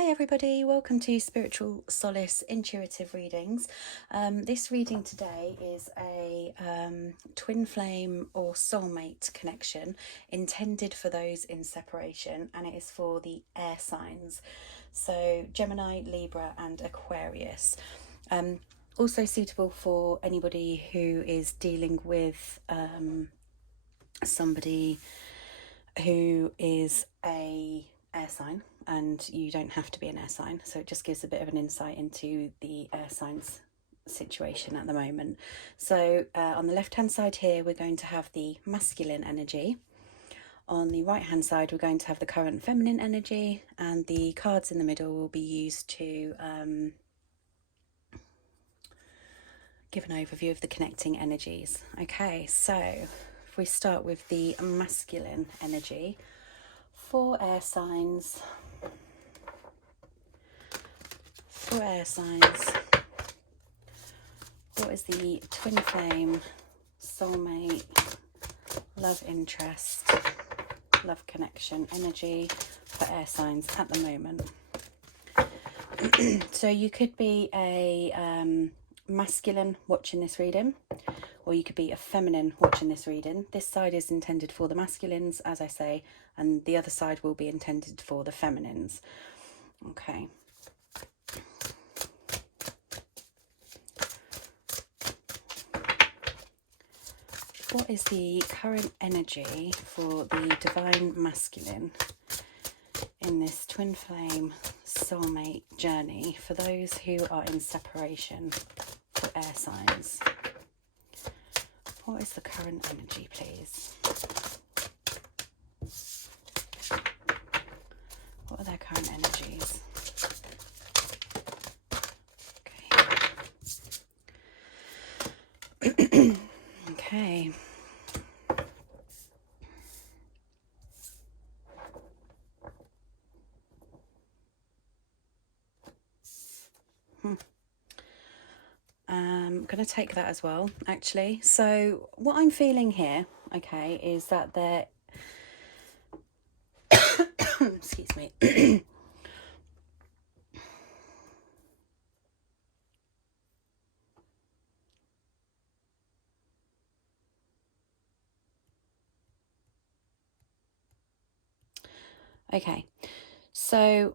Hi everybody, welcome to Spiritual Solace Intuitive Readings. This reading today is a twin flame or soulmate connection intended for those in separation, and it is for the air signs. So Gemini, Libra and Aquarius. Also suitable for anybody who is dealing with somebody who is a air sign, and you don't have to be an air sign, so it just gives a bit of an insight into the air signs situation at the moment. So on the left hand side here we're going to have the masculine energy, on the right hand side we're going to have the current feminine energy, and the cards in the middle will be used to give an overview of the connecting energies. Okay, so if we start with the masculine energy for air signs. What is the twin flame, soulmate, love interest, love connection energy for air signs at the moment? So you could be a masculine watching this reading, or you could be a feminine watching this reading. This side is intended for the masculines, as I say, and the other side will be intended for the feminines. Okay. What is the current energy for the divine masculine in this twin flame soulmate journey for those who are in separation for air signs? What is the current energy, please? What are their current energies? Okay. Okay. I'm going to take that as well, actually. So what I'm feeling here, okay, is that there... excuse me. Okay, so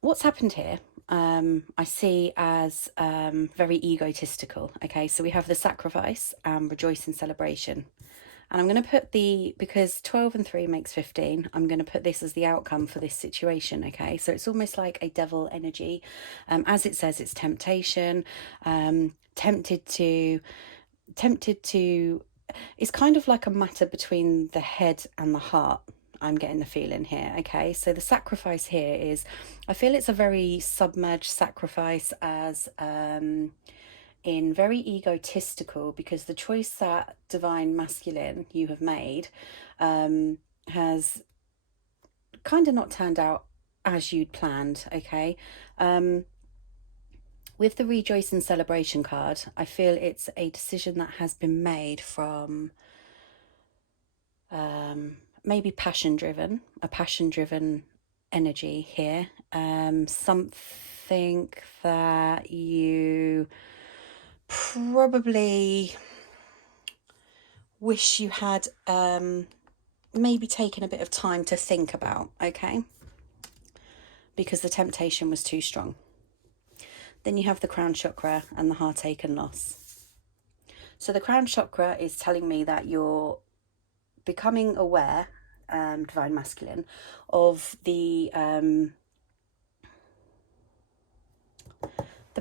what's happened here, I see as very egotistical. Okay, so we have the sacrifice and rejoice in celebration. And I'm going to put because 12 and 3 makes 15, I'm going to put this as the outcome for this situation, okay? So it's almost like a devil energy. As it says, it's temptation, tempted to, it's kind of like a matter between the head and the heart. I'm getting the feeling here, okay? So the sacrifice here is, I feel it's a very submerged sacrifice, as in very egotistical, because the choice that divine masculine you have made has kind of not turned out as you'd planned, okay? With the rejoice and celebration card, I feel it's a decision that has been made from maybe a passion-driven energy here, something that you probably wish you had maybe taken a bit of time to think about, okay, because the temptation was too strong. Then you have the crown chakra and the heartache and loss. So the crown chakra is telling me that you're becoming aware, divine masculine, of the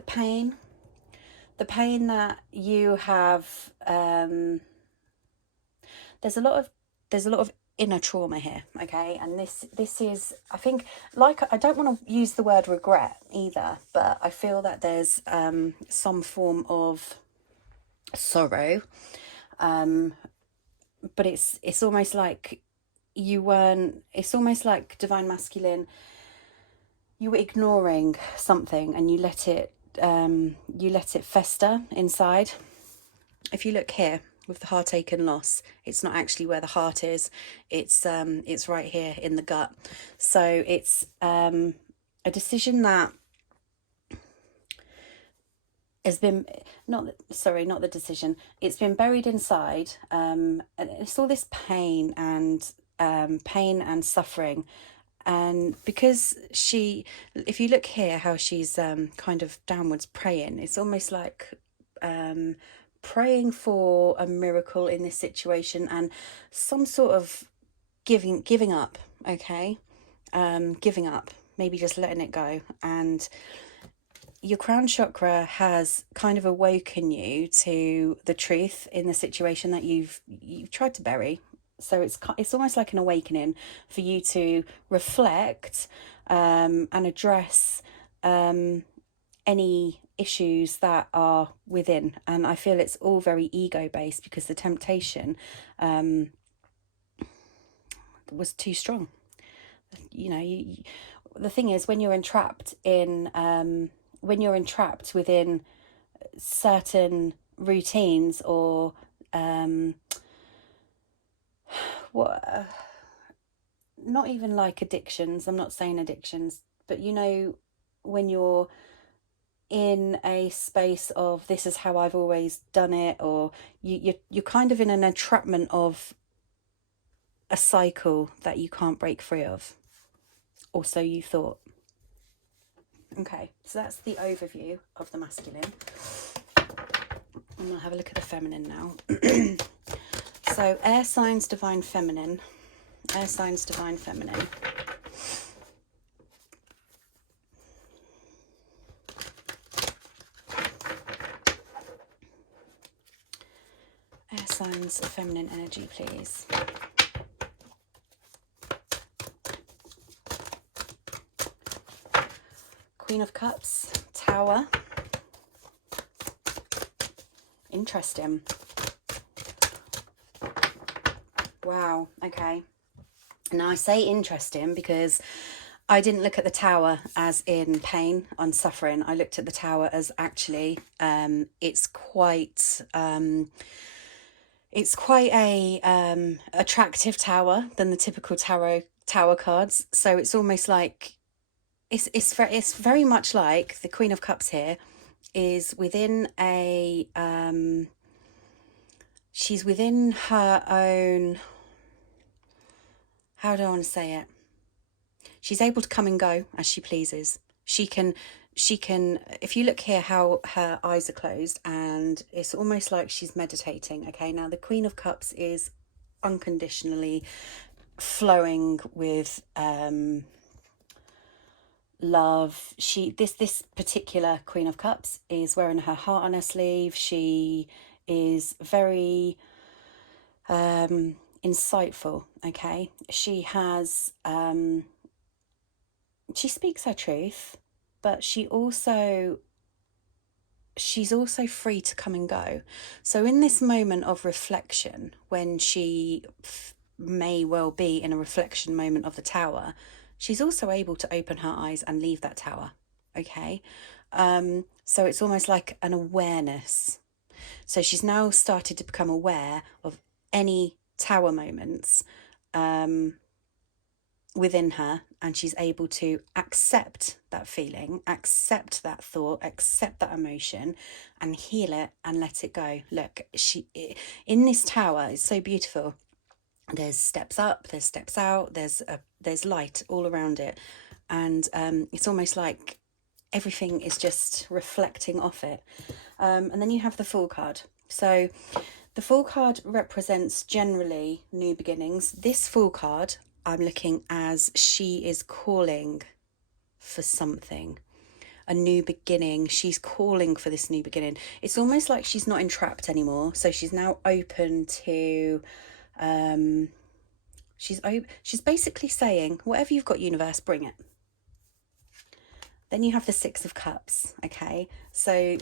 pain that you have. There's a lot of inner trauma here, okay? And this is, I think, like, I don't want to use the word regret either, but I feel that there's some form of sorrow, but it's almost like it's almost like divine masculine, you were ignoring something and you let it fester inside. If you look here with the heartache and loss, it's not actually where the heart is, it's right here in the gut. So it's a decision that has been, not the decision, it's been buried inside, and it's all this pain and suffering. And because she, if you look here how she's kind of downwards praying, it's almost like praying for a miracle in this situation and some sort of giving up, okay? Giving up, maybe just letting it go. And your crown chakra has kind of awoken you to the truth in the situation that you've tried to bury. So it's almost like an awakening for you to reflect and address any issues that are within. And I feel it's all very ego based because the temptation was too strong. You know, the thing is, when you're entrapped within certain routines or not even like addictions, I'm not saying addictions, but you know, when you're in a space of this is how I've always done it, or you're kind of in an entrapment of a cycle that you can't break free of, or so you thought. Okay, so that's the overview of the masculine. I'm going to have a look at the feminine now. So air signs, divine feminine. Air signs, divine feminine. Air signs, feminine energy, please. Queen of Cups, Tower. Interesting. Wow, okay. Now I say interesting because I didn't look at the Tower as in pain and suffering. I looked at the Tower as actually it's quite a attractive tower than the typical tower cards. So it's almost like it's very much like the Queen of Cups here is within a she's within her own, how do I want to say it? She's able to come and go as she pleases. She can, if you look here how her eyes are closed, and it's almost like she's meditating. Okay, now the Queen of Cups is unconditionally flowing with love. This particular Queen of Cups is wearing her heart on her sleeve. She is very insightful. Okay, she has she speaks her truth, but she's also free to come and go. So in this moment of reflection, when she may well be in a reflection moment of the Tower, she's also able to open her eyes and leave that Tower. Okay, so it's almost like an awareness. So she's now started to become aware of any Tower moments within her, and she's able to accept that feeling, accept that thought, accept that emotion, and heal it and let it go. Look, she in this Tower is so beautiful. There's steps up, there's steps out, there's light all around it, and it's almost like everything is just reflecting off it. And then you have the Fool card. So the Fool card represents generally new beginnings. This Fool card I'm looking as she is calling for something, a new beginning. She's calling for this new beginning. It's almost like she's not entrapped anymore, so she's now open to she's basically saying, whatever you've got, universe, bring it. Then you have the Six of Cups. Okay, so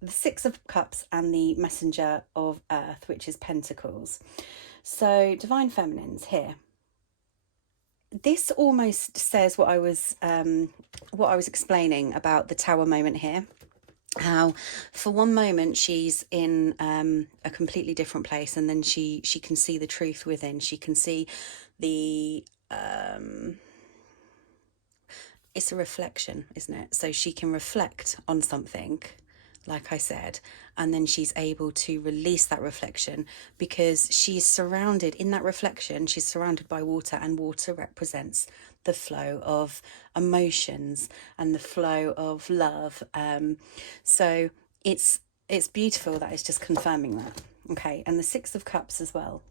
the Six of Cups and the Messenger of Earth, which is Pentacles. So divine feminines here. This almost says what I was explaining about the Tower moment here. How for one moment she's in a completely different place, and then she can see the truth within. She can see the it's a reflection, isn't it? So she can reflect on something, like I said, and then she's able to release that reflection because she's surrounded, in that reflection, she's surrounded by water, and water represents the flow of emotions and the flow of love. So it's beautiful that it's just confirming that. Okay, and the Six of Cups as well.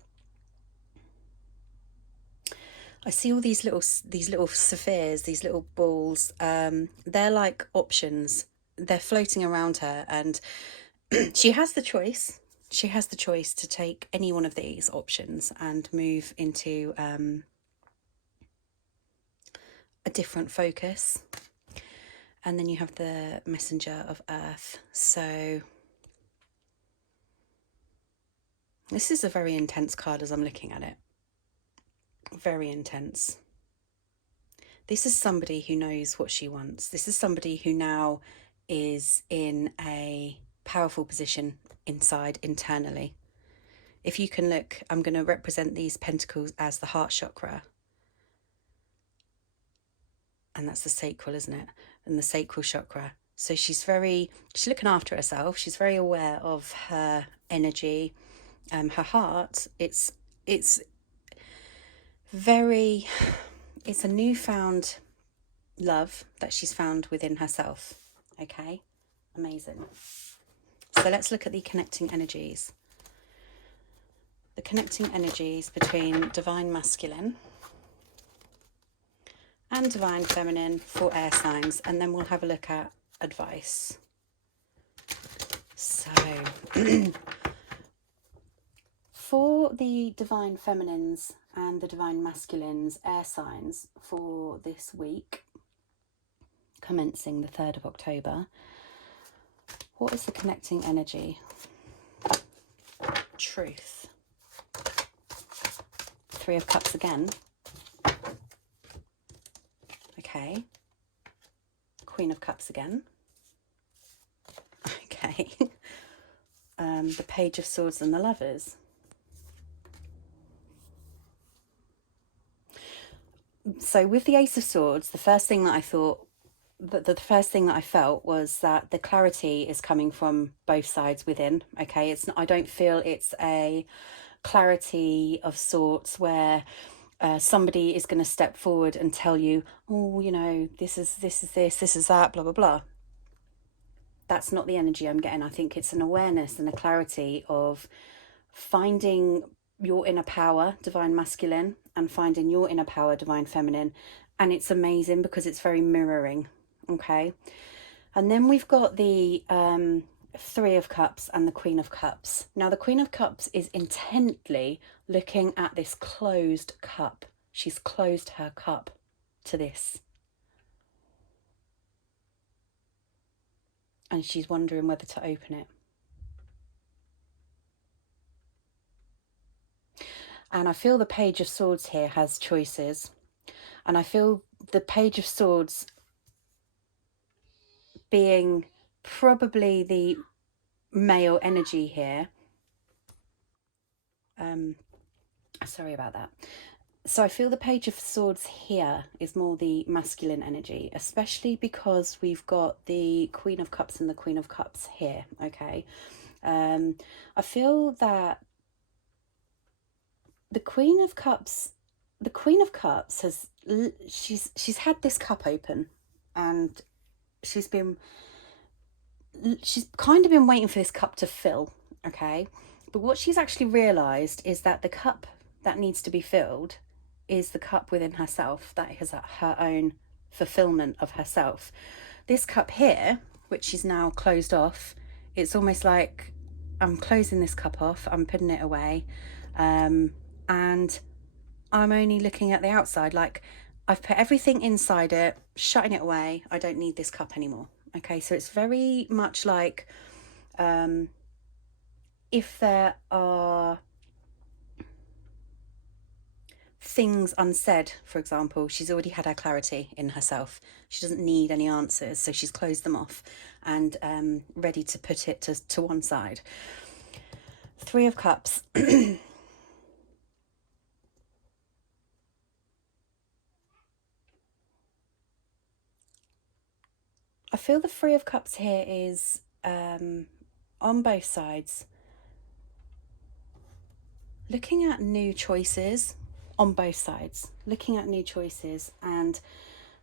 I see all these little spheres, these little balls. They're like options. They're floating around her, and she has the choice. She has the choice to take any one of these options and move into a different focus. And then you have the Messenger of Earth. So this is a very intense card as I'm looking at it. Very intense. This is somebody who knows what she wants. This is somebody who now is in a powerful position internally. If you can look, I'm going to represent these pentacles as the heart chakra. And that's the sacral, isn't it? And the sacral chakra. So she's looking after herself. She's very aware of her energy. Her heart, it's a newfound love that she's found within herself. Okay, amazing. So let's look at the connecting energies. The connecting energies between divine masculine and divine feminine for air signs, and then we'll have a look at advice. So for the divine feminines and the divine masculines air signs for this week, commencing the 3rd of October, what is the connecting energy? Truth. 3 of Cups again. Okay. Queen of Cups again. Okay. The Page of Swords and the Lovers. So with the Ace of Swords, the first thing that I thought, the first thing that I felt was that the clarity is coming from both sides within. Okay, it's not, I don't feel it's a clarity of sorts where somebody is going to step forward and tell you, oh, you know, this is that, blah blah blah. That's not the energy I'm getting. I think it's an awareness and a clarity of finding your inner power, divine masculine, and finding your inner power, divine feminine. And it's amazing because it's very mirroring. Okay, and then we've got the 3 of Cups and the Queen of Cups. Now the Queen of Cups is intently looking at this closed cup. She's closed her cup to this, and she's wondering whether to open it. And I feel the Page of Swords here has choices, and I feel the Page of Swords being probably the male energy here. Sorry about that. So I feel the Page of Swords here is more the masculine energy, especially because we've got the Queen of Cups and the Queen of Cups here. Okay, I feel that the Queen of Cups has, she's had this cup open, and she's kind of been waiting for this cup to fill. Okay, but what she's actually realized is that the cup that needs to be filled is the cup within herself, that is her own fulfillment of herself. This cup here, which she's now closed off, it's almost like I'm closing this cup off, I'm putting it away, and I'm only looking at the outside, like I've put everything inside it, shutting it away. I don't need this cup anymore. Okay, so it's very much like if there are things unsaid, for example, she's already had her clarity in herself. She doesn't need any answers, so she's closed them off and ready to put it to one side. 3 of Cups. I feel the Three of Cups here is on both sides, looking at new choices on both sides, looking at new choices and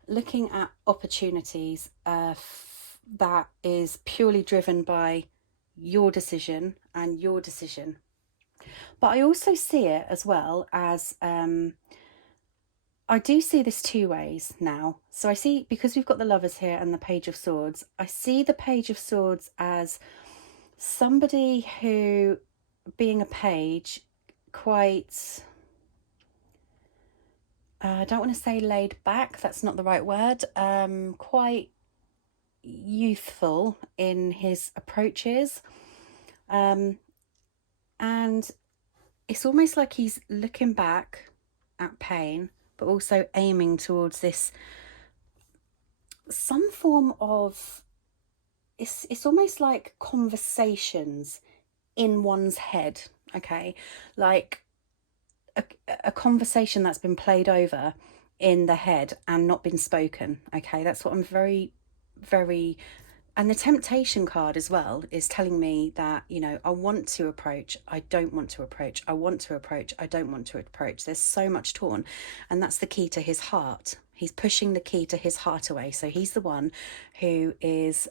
looking at opportunities that is purely driven by your decision and your decision. But I also see it as well as I do see this two ways now. So I see, because we've got the Lovers here and the Page of Swords, I see the Page of Swords as somebody who, being a page, quite, I don't want to say laid back, that's not the right word, quite youthful in his approaches. And it's almost like he's looking back at pain, but also aiming towards this, some form of, it's almost like conversations in one's head, okay? Like a conversation that's been played over in the head and not been spoken, okay? That's what I'm very, very... And the Temptation card as well is telling me that, you know, I want to approach, I don't want to approach, I want to approach, I don't want to approach. There's so much torn, and that's the key to his heart. He's pushing the key to his heart away. So he's the one who is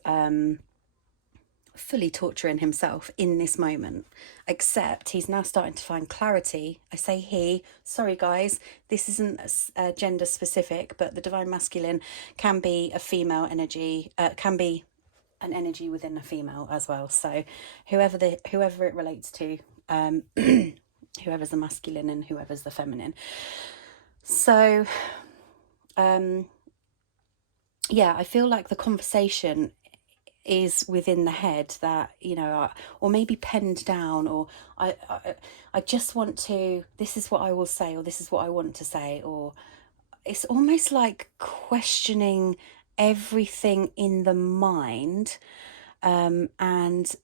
fully torturing himself in this moment, except he's now starting to find clarity. I say he, sorry guys, this isn't gender specific, but the Divine Masculine can be a female energy, can be an energy within a female as well. So whoever it relates to, whoever's the masculine and whoever's the feminine. So yeah, I feel like the conversation is within the head that, you know, or maybe penned down, or I just want to, this is what I will say, or this is what I want to say, or it's almost like questioning everything in the mind, and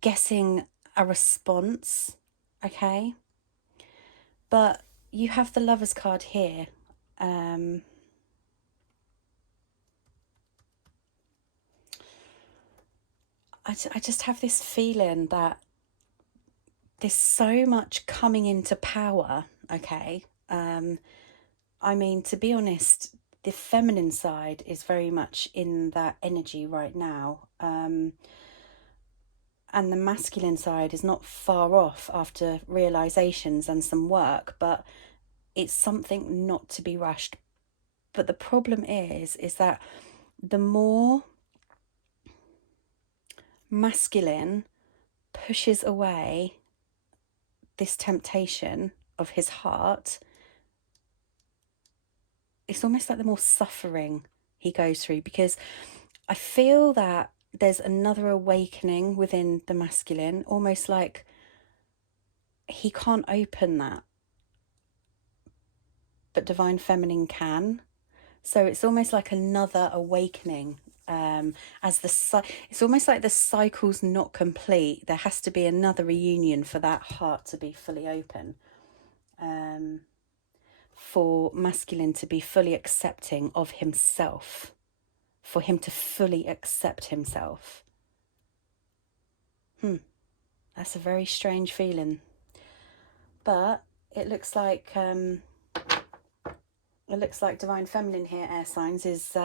getting a response, okay? But you have the Lovers card here. I just have this feeling that there's so much coming into power, okay? I mean, to be honest, the feminine side is very much in that energy right now. And the masculine side is not far off after realizations and some work, but it's something not to be rushed. But the problem is that the more masculine pushes away this temptation of his heart, it's almost like the more suffering he goes through, because I feel that there's another awakening within the masculine, almost like he can't open that, but Divine Feminine can. So it's almost like another awakening, it's almost like the cycle's not complete. There has to be another reunion for that heart to be fully open, for masculine to be fully accepting of himself, for him to fully accept himself. That's a very strange feeling. But it looks like Divine Feminine here, air signs, is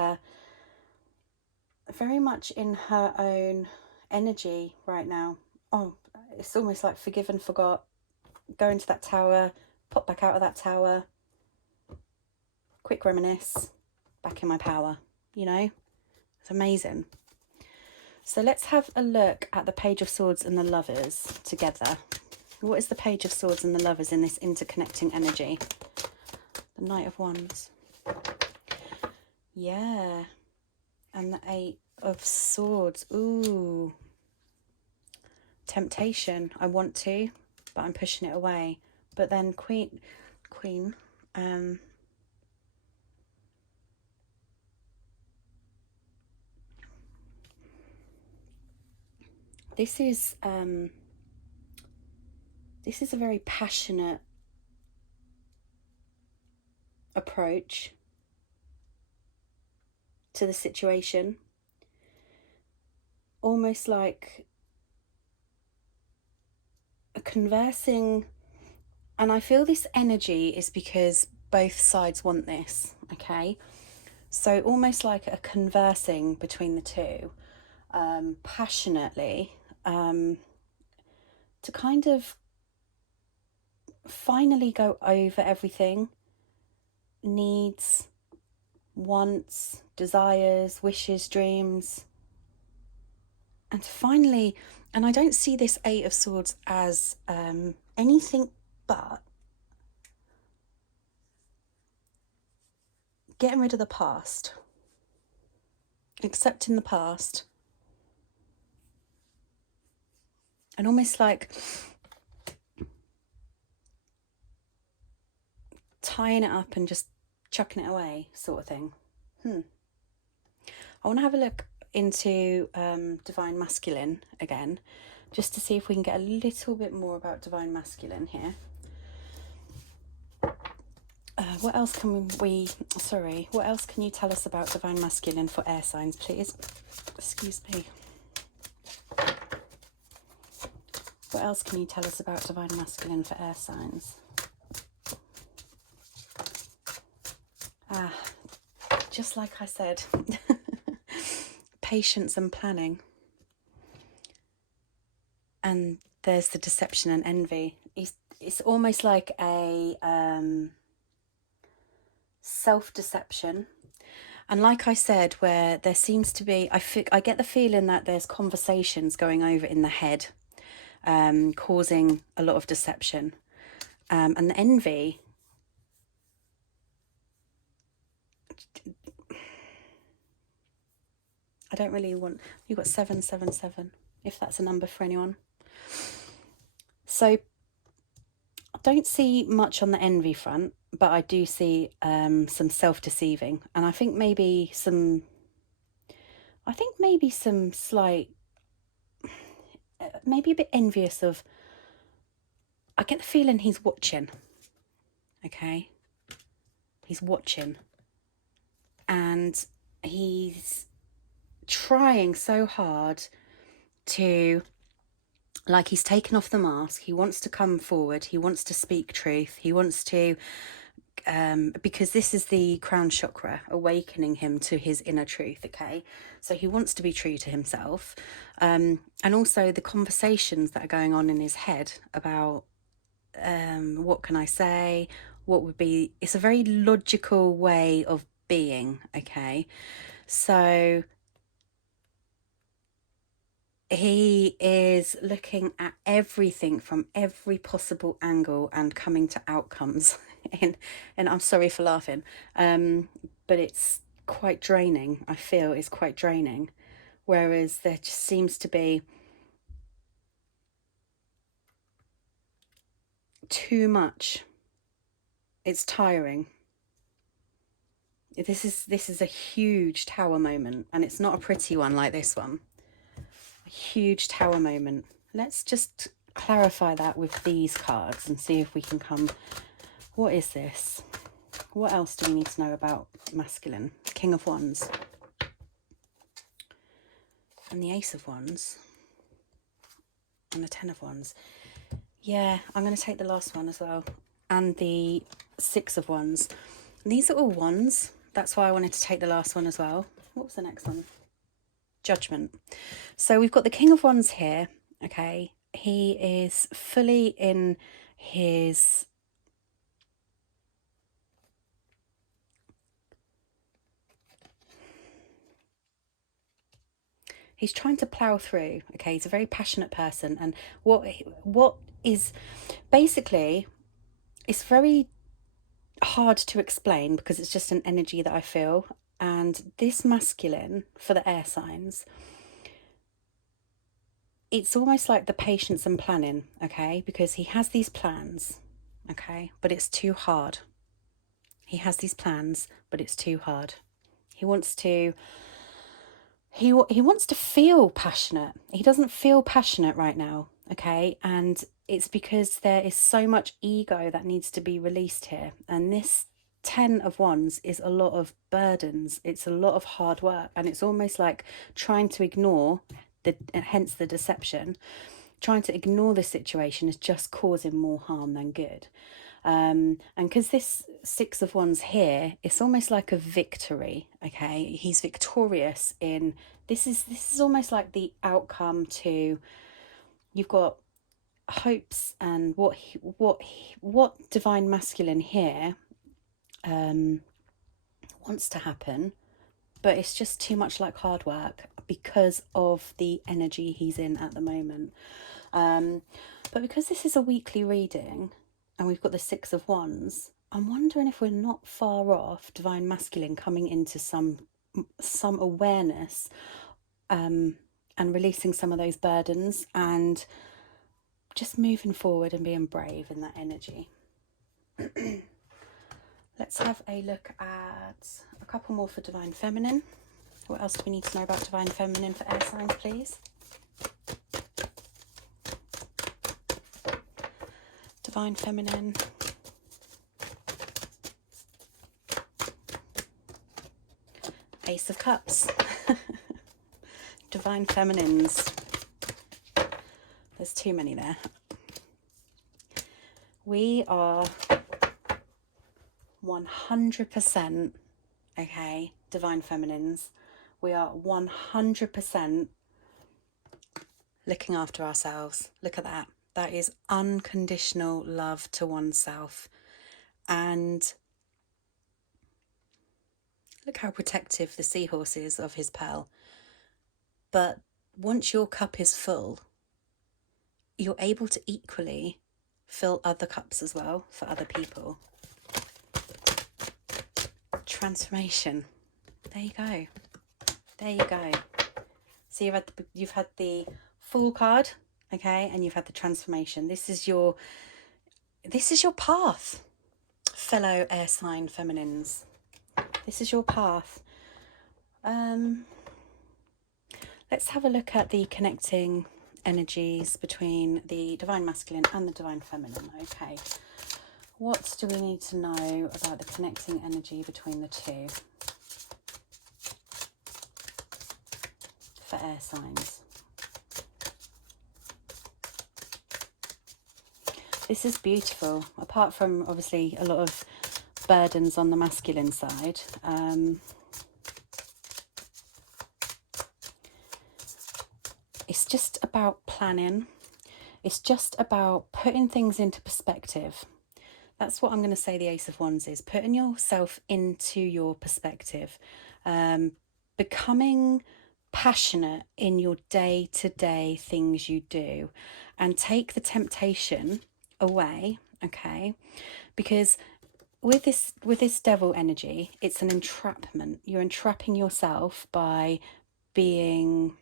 very much in her own energy right now. Oh, it's almost like forgive and forgot. Go into that tower, pop back out of that tower, quick reminisce, back in my power, you know? It's amazing. So let's have a look at the Page of Swords and the Lovers together. What is the Page of Swords and the Lovers in this interconnecting energy? The Knight of Wands. Yeah. And the Eight of Swords. Ooh. Temptation. I want to, but I'm pushing it away. But then Queen. This is a very passionate approach to the situation. almost like a conversing, and I feel this energy is because both sides want this, okay? So almost like a conversing between the two, passionately, to kind of finally go over everything, needs, wants, desires, wishes, dreams, and finally, and I don't see this Eight of Swords as anything but getting rid of the past, accepting the past, and almost like tying it up and just chucking it away, sort of thing. I want to have a look into Divine Masculine again, just to see if we can get a little bit more about Divine Masculine here. What else can you tell us about Divine Masculine for air signs, please? Excuse me. What else can you tell us about Divine Masculine for air signs? Just like I said, patience and planning. And there's the deception and envy. It's almost like a self-deception. And like I said, where there seems to be, I get the feeling that there's conversations going over in the head, causing a lot of deception. And the envy, I don't really want, you've got 777, if that's a number for anyone. So I don't see much on the envy front, but I do see some self-deceiving, and I think maybe some slight, maybe a bit envious of, I get the feeling he's watching, okay? He's watching, and he's trying so hard to, like, he's taken off the mask, he wants to come forward, he wants to speak truth, he wants to, because this is the crown chakra, awakening him to his inner truth, okay? So he wants to be true to himself, and also the conversations that are going on in his head about, what can I say, what would be, it's a very logical way of being, okay? So he is looking at everything from every possible angle and coming to outcomes. And I'm sorry for laughing, but it's quite draining. I feel it's quite draining. Whereas there just seems to be too much. It's tiring. This is a huge tower moment, and it's not a pretty one like this one. A huge tower moment. Let's just clarify that with these cards and see if we can come, what is this? What else do we need to know about masculine? King of Wands and the Ace of Wands and the Ten of Wands. Yeah, I'm going to take the last one as well, and the Six of Wands. And these are all wands, that's why I wanted to take the last one as well. What was the next one? Judgment. So we've got the King of Wands here, okay? He is fully in his, he's trying to plow through, okay? He's a very passionate person, and what is basically, it's very hard to explain because it's just an energy that I feel. And this masculine for the air signs, it's almost like the patience and planning, okay? Because he has these plans, okay? But it's too hard. He has these plans, but it's too hard. He wants to feel passionate. He doesn't feel passionate right now, okay? And it's because there is so much ego that needs to be released here. And this Ten of Wands is a lot of burdens. It's a lot of hard work. And it's almost like trying to ignore hence the deception. Trying to ignore the situation is just causing more harm than good. And because this Six of Wands here, it's almost like a victory. Okay, he's victorious in this is almost like the outcome to, you've got hopes and what divine masculine here wants to happen, but it's just too much like hard work because of the energy he's in at the moment. But because this is a weekly reading and we've got the Six of Wands, I'm wondering if we're not far off divine masculine coming into some awareness and releasing some of those burdens and just moving forward and being brave in that energy. Let's have a look at a couple more for divine feminine. What else do we need to know about divine feminine for air signs, please? Divine feminine. Ace of Cups. Divine feminines. There's too many there. We are 100%, okay, divine feminines. We are 100% looking after ourselves. Look at that. That is unconditional love to oneself. And look how protective the seahorse is of his pearl. But once your cup is full, you're able to equally fill other cups as well for other people. Transformation. There you go. There you go. So you've had the Fool card, okay, and you've had the transformation. This is your path, fellow air sign feminines. This is your path. Let's have a look at the connecting energies between the divine masculine and the divine feminine. Okay, what do we need to know about the connecting energy between the two for air signs? This is beautiful, apart from obviously a lot of burdens on the masculine side. It's just about planning. It's just about putting things into perspective. That's what I'm going to say the Ace of Wands is. Putting yourself into your perspective. Becoming passionate in your day-to-day things you do. And take the temptation away, okay? Because with this devil energy, it's an entrapment. You're entrapping yourself by being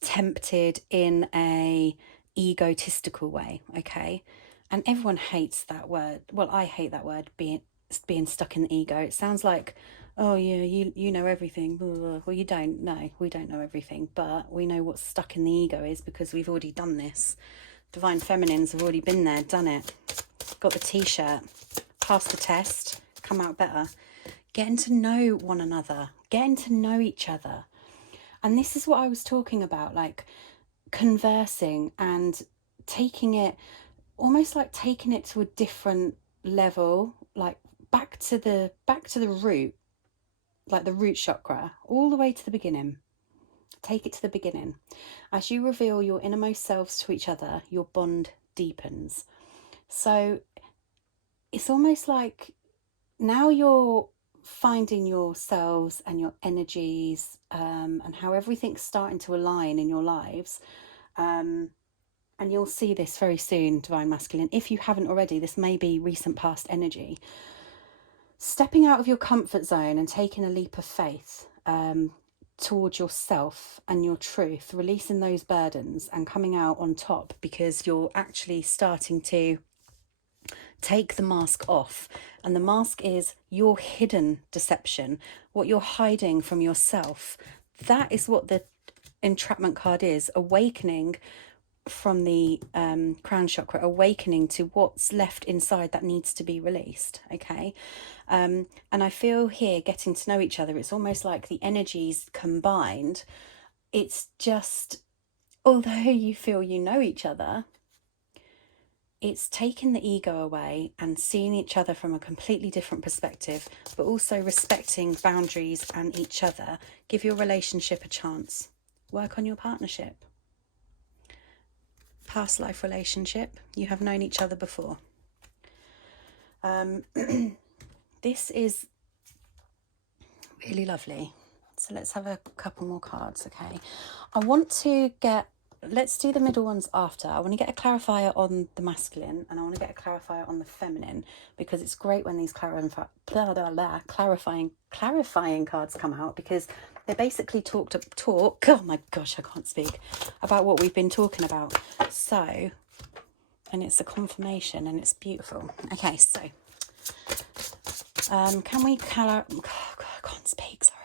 tempted in a egotistical way, okay? And everyone hates that word. Well, I hate that word, being stuck in the ego. It sounds like, oh yeah, you know everything. Well, you don't. No, we don't know everything, but we know what's stuck in the ego is because we've already done this. Divine feminines have already been there, done it, got the t-shirt, passed the test, come out better. Getting to know one another, getting to know each other. And this is what I was talking about, like conversing and taking it, almost like taking it to a different level, like back to the root, like the root chakra, all the way to the beginning. Take it to the beginning. As you reveal your innermost selves to each other, your bond deepens. So it's almost like now you're finding yourselves and your energies and how everything's starting to align in your lives. And you'll see this very soon, divine masculine. If you haven't already, this may be recent past energy. Stepping out of your comfort zone and taking a leap of faith towards yourself and your truth, releasing those burdens and coming out on top, because you're actually starting to take the mask off. And the mask is your hidden deception, what you're hiding from yourself. That is what the entrapment card is, awakening from the crown chakra, awakening to what's left inside that needs to be released, okay? And I feel here, getting to know each other, it's almost like the energies combined it's just, although you feel you know each other, it's taking the ego away and seeing each other from a completely different perspective, but also respecting boundaries and each other. Give your relationship a chance. Work on your partnership. Past life relationship. You have known each other before. This is really lovely. So let's have a couple more cards, okay? I want to get, let's do the middle ones after. I want to get a clarifier on the masculine, and I want to get a clarifier on the feminine, because it's great when these clarifying cards come out, because they basically talk, oh my gosh, I can't speak, about what we've been talking about. So, and it's a confirmation, and it's beautiful. Okay, so can we I can't speak, sorry.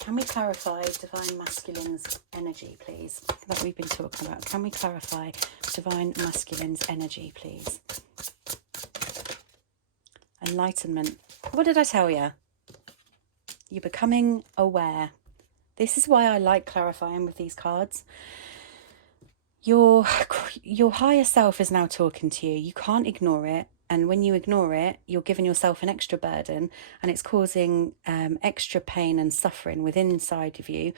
Can we clarify Divine Masculine's energy, please? That we've been talking about. Can we clarify Divine Masculine's energy, please? Enlightenment. What did I tell you? You're becoming aware. This is why I like clarifying with these cards. Your higher self is now talking to you. You can't ignore it. And when you ignore it, you're giving yourself an extra burden, and it's causing extra pain and suffering within inside of you.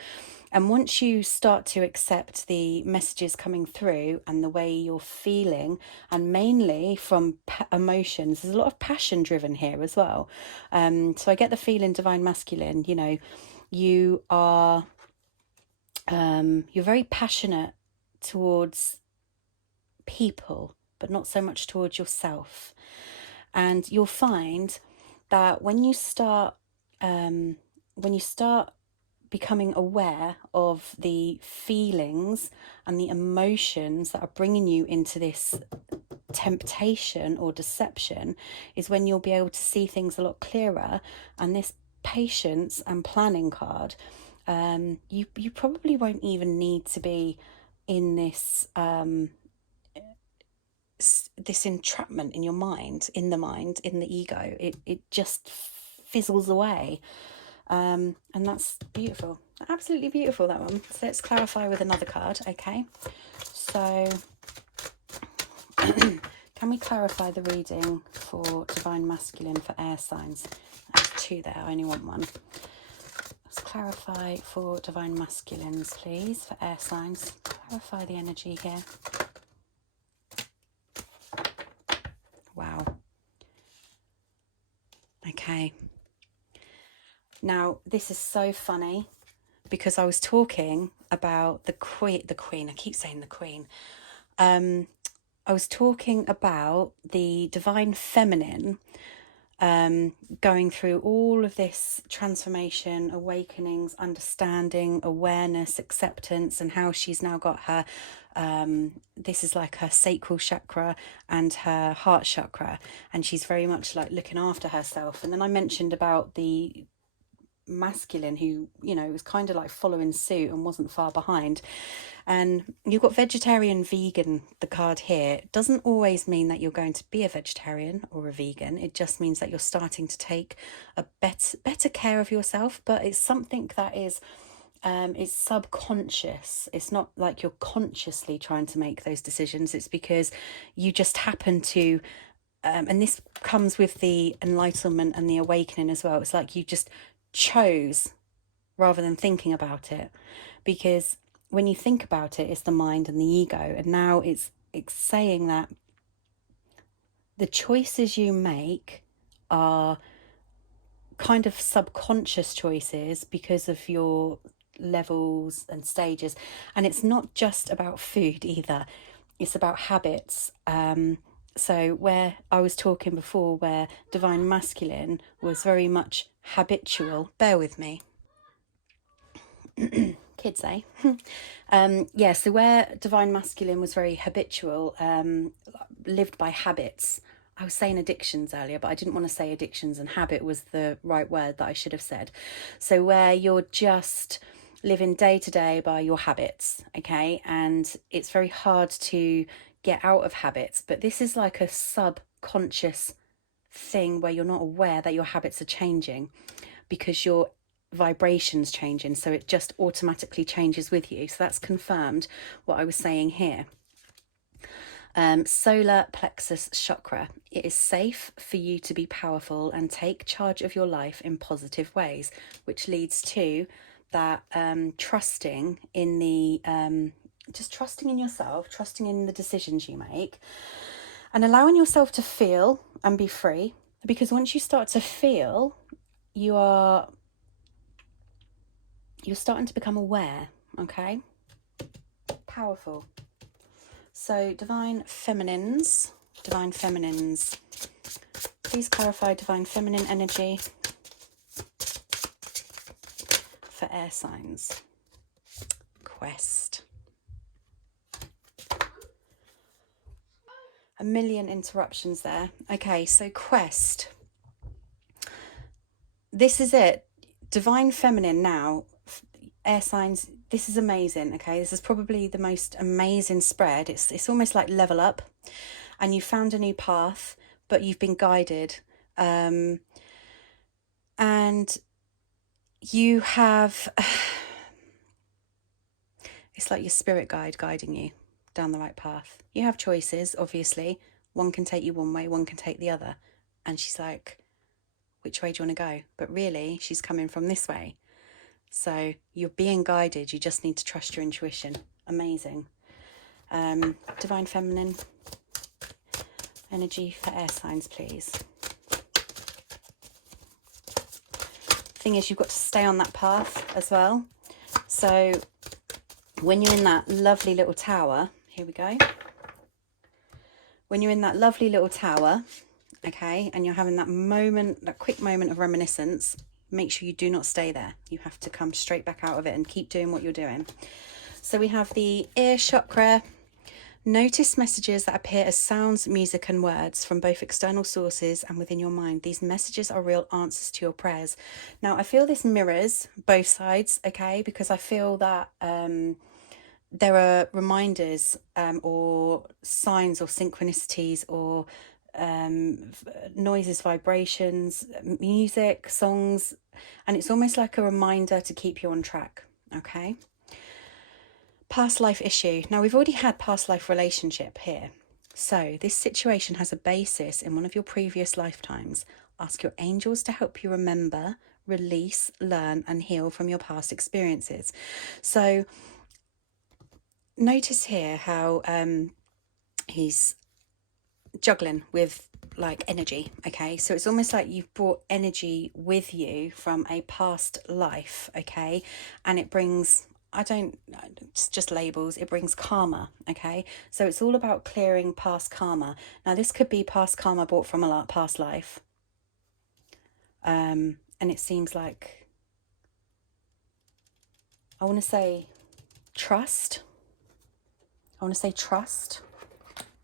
And once you start to accept the messages coming through and the way you're feeling, and mainly from emotions, there's a lot of passion driven here as well. So I get the feeling, Divine Masculine, you know, you are, you're very passionate towards people, but not so much towards yourself. And you'll find that when you start becoming aware of the feelings and the emotions that are bringing you into this temptation or deception, is when you'll be able to see things a lot clearer. And this patience and planning card, you probably won't even need to be in this this entrapment in your mind, in the ego. It just fizzles away, and that's beautiful, absolutely beautiful, that one. So let's clarify with another card, okay? So can we clarify the reading for Divine Masculine for air signs? There's two there, I only want one. Let's clarify for Divine Masculines, please, for air signs. Clarify the energy here. Wow. Okay. Now, this is so funny, because I was talking about the queen, I keep saying the queen. I was talking about the Divine Feminine, going through all of this transformation, awakenings, understanding, awareness, acceptance, and how she's now got her, this is like her sacral chakra and her heart chakra, and she's very much like looking after herself. And then I mentioned about the masculine, who, you know, was kind of like following suit and wasn't far behind. And you've got vegetarian, vegan, the card here. It doesn't always mean that you're going to be a vegetarian or a vegan. It just means that you're starting to take a better care of yourself. But it's something that is it's subconscious. It's not like you're consciously trying to make those decisions. It's because you just happen to and this comes with the enlightenment and the awakening as well. It's like you just chose rather than thinking about it, because when you think about it, it's the mind and the ego. And now it's saying that the choices you make are kind of subconscious choices because of your levels and stages. And it's not just about food either, it's about habits. So where I was talking before, where Divine Masculine was very much habitual, bear with me. Kids, eh? Yeah, so where Divine Masculine was very habitual, lived by habits. I was saying addictions earlier, but I didn't want to say addictions, and habit was the right word that I should have said. So where you're just living day to day by your habits, okay? And it's very hard to get out of habits, but this is like a subconscious thing where you're not aware that your habits are changing, because you're vibrations changing, so it just automatically changes with you. So that's confirmed what I was saying here. Solar plexus chakra. It is safe for you to be powerful and take charge of your life in positive ways, which leads to that trusting in the just trusting in yourself, trusting in the decisions you make, and allowing yourself to feel and be free. Because once you start to feel, you're starting to become aware. Okay, powerful. So divine feminines, please clarify divine feminine energy for air signs. Quest. A million interruptions there. Okay, so quest. This is it. Divine feminine now. Air signs, this is amazing. Okay, this is probably the most amazing spread. It's almost like level up, and you found a new path, but you've been guided, and you have it's like your spirit guide guiding you down the right path. You have choices, obviously. One can take you one way, one can take the other, and she's like, which way do you want to go? But really, she's coming from this way. So you're being guided. You just need to trust your intuition. Amazing. Divine feminine energy for air signs, please. Thing is, you've got to stay on that path as well. So when you're in that lovely little tower, here we go. When you're in that lovely little tower, okay, and you're having that moment, that quick moment of reminiscence, make sure you do not stay there. You have to come straight back out of it and keep doing what you're doing. So we have the ear chakra. Notice messages that appear as sounds, music and words from both external sources and within your mind. These messages are real answers to your prayers. Now, I feel this mirrors both sides, okay, because I feel that there are reminders or signs or synchronicities or noises, vibrations, music, songs, and it's almost like a reminder to keep you on track. Okay. Past life issue. Now, we've already had past life relationship here, so this situation has a basis in one of your previous lifetimes. Ask your angels to help you remember, release, learn and heal from your past experiences. So notice here how he's juggling with like energy. Okay, so it's almost like you've brought energy with you from a past life. Okay, and it brings, it's just labels, it brings karma. Okay, so it's all about clearing past karma. Now this could be past karma brought from a past life, and it seems like, I want to say trust,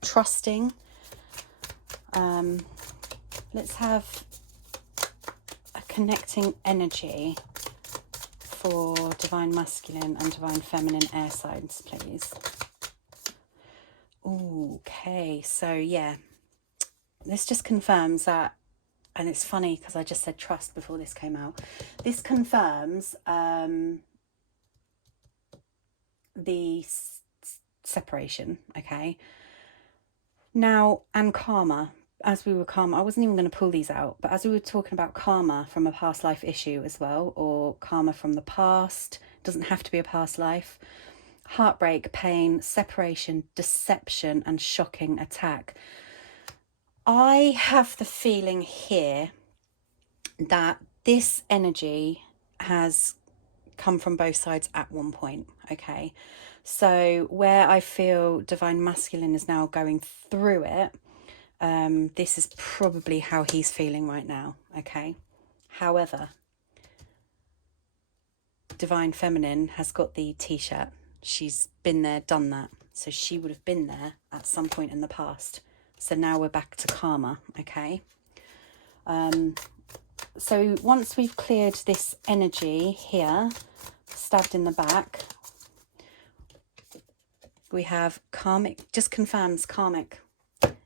trusting. Let's have a connecting energy for divine masculine and divine feminine air signs, please. Okay, so yeah, this just confirms that, and it's funny because I just said trust before this came out. This confirms the separation, okay? Now, and karma. As we were karma, I wasn't even going to pull these out, but as we were talking about karma from a past life issue as well, or karma from the past, doesn't have to be a past life. Heartbreak, pain, separation, deception, and shocking attack. I have the feeling here that this energy has come from both sides at one point, okay? So where I feel divine masculine is now going through it, this is probably how he's feeling right now, okay? However, divine feminine has got the t-shirt. She's been there, done that. So she would have been there at some point in the past. So now we're back to karma, okay? So once we've cleared this energy here, stabbed in the back, we have karmic, just confirms karmic.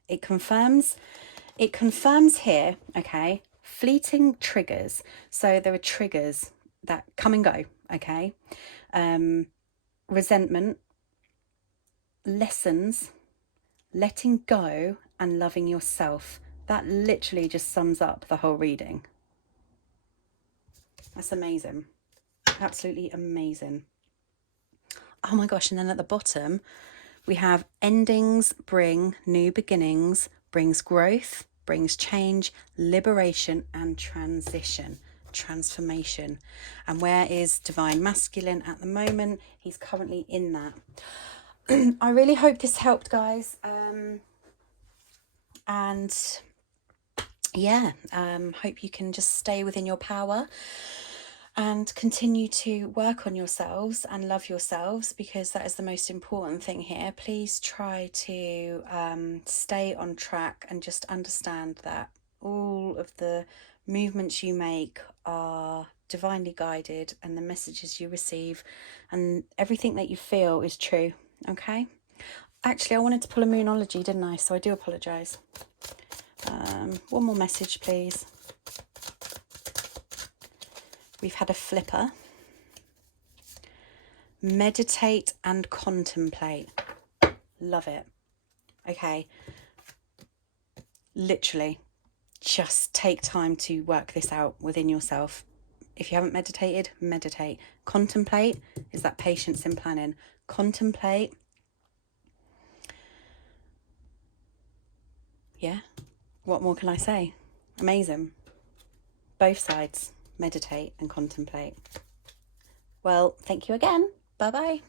It confirms here, okay, fleeting triggers. So there are triggers that come and go, okay? Resentment, lessons, letting go, and loving yourself. That literally just sums up the whole reading. That's amazing. Absolutely amazing. Oh my gosh, and then at the bottom, we have endings bring new beginnings, brings growth, brings change, liberation, and transition, transformation. And where is Divine Masculine at the moment? He's currently in that. I really hope this helped, guys. And yeah, hope you can just stay within your power and continue to work on yourselves and love yourselves, because that is the most important thing here. Please try to stay on track and just understand that all of the movements you make are divinely guided, and the messages you receive and everything that you feel is true, okay? Actually, I wanted to pull a Moonology, didn't I? So I do apologise. One more message, please. We've had a flipper. Meditate and contemplate. Love it. Okay. Literally, just take time to work this out within yourself. If you haven't meditated, meditate. Contemplate is that patience in planning. Contemplate. Yeah. What more can I say? Amazing. Both sides. Meditate and contemplate. Well, thank you again. Bye-bye.